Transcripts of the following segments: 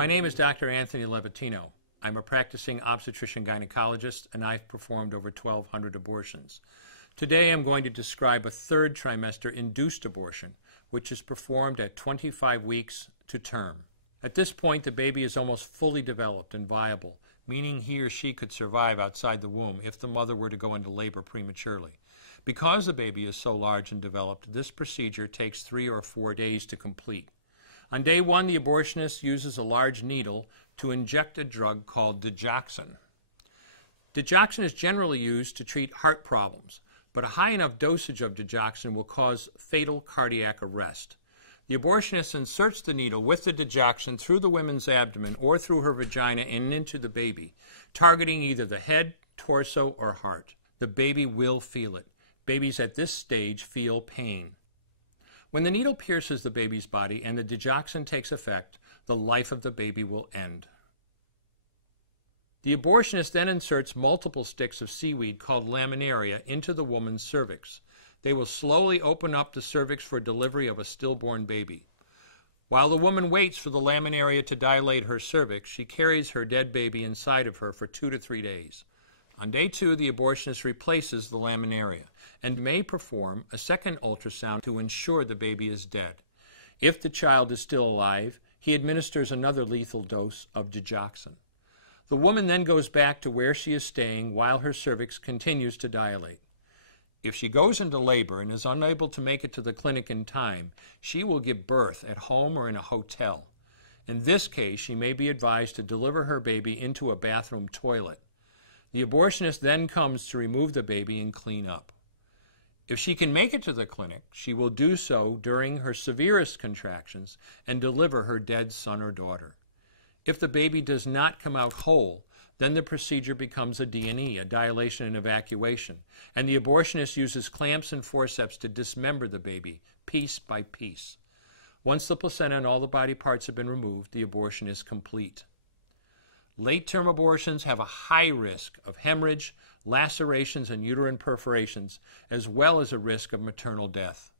My name is Dr. Antъни Levатino. I'm a practicing obstetrician gynecologist, and I've performed over 1,200 abortions. Today I'm going to describe a third trimester induced abortion, which is performed at 25 weeks to term. At this point, the baby is almost fully developed and viable, meaning he or she could survive outside the womb if the mother were to go into labor prematurely. Because the baby is so large and developed, this procedure takes 3 or 4 days to complete. On day 1, the abortionist uses a large needle to inject a drug called digoxin. Digoxin is generally used to treat heart problems, but a high enough dosage of digoxin will cause fatal cardiac arrest. The abortionist inserts the needle with the digoxin through the woman's abdomen or through her vagina and into the baby, targeting either the head, torso, or heart. The baby will feel it. Babies at this stage feel pain. When the needle pierces the baby's body and the digoxin takes effect, the life of the baby will end. The abortionist then inserts multiple sticks of seaweed called laminaria into the woman's cervix. They will slowly open up the cervix for delivery of a stillborn baby. While the woman waits for the laminaria to dilate her cervix, she carries her dead baby inside of her for 2 to 3 days. On day 2, the abortionist replaces the laminaria and may perform a second ultrasound to ensure the baby is dead. If the child is still alive, he administers another lethal dose of digoxin. The woman then goes back to where she is staying while her cervix continues to dilate. If she goes into labor and is unable to make it to the clinic in time, she will give birth at home or in a hotel. In this case, she may be advised to deliver her baby into a bathroom toilet. The abortionist then comes to remove the baby and clean up. If she can make it to the clinic, she will do so during her severest contractions and deliver her dead son or daughter. If the baby does not come out whole, then the procedure becomes a D&E, a dilation and evacuation, and the abortionist uses clamps and forceps to dismember the baby, piece by piece. Once the placenta and all the body parts have been removed, the abortion is complete. Late-term abortions have a high risk of hemorrhage, lacerations, and uterine perforations, as well as a risk of maternal death.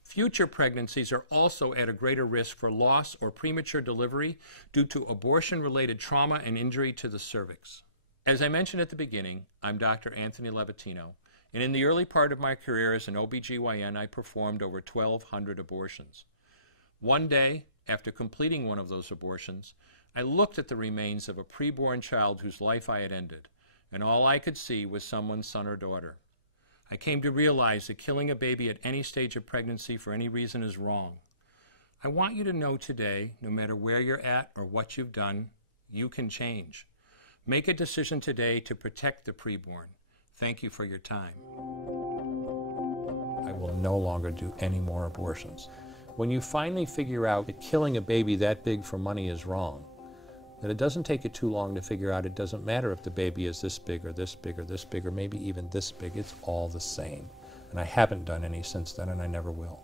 Future pregnancies are also at a greater risk for loss or premature delivery due to abortion-related trauma and injury to the cervix. As I mentioned at the beginning, I'm Dr. Antъни Levatino, and in the early part of my career as an OBGYN, I performed over 1,200 abortions. One day, after completing one of those abortions, I looked at the remains of a preborn child whose life I had ended, and all I could see was someone's son or daughter. I came to realize that killing a baby at any stage of pregnancy for any reason is wrong. I want you to know today, no matter where you're at or what you've done, you can change. Make a decision today to protect the preborn. Thank you for your time. I will no longer do any more abortions. When you finally figure out that killing a baby that big for money is wrong, that it doesn't take you too long to figure out it doesn't matter if the baby is this big or this big or this big or maybe even this big, it's all the same. And I haven't done any since then, and I never will.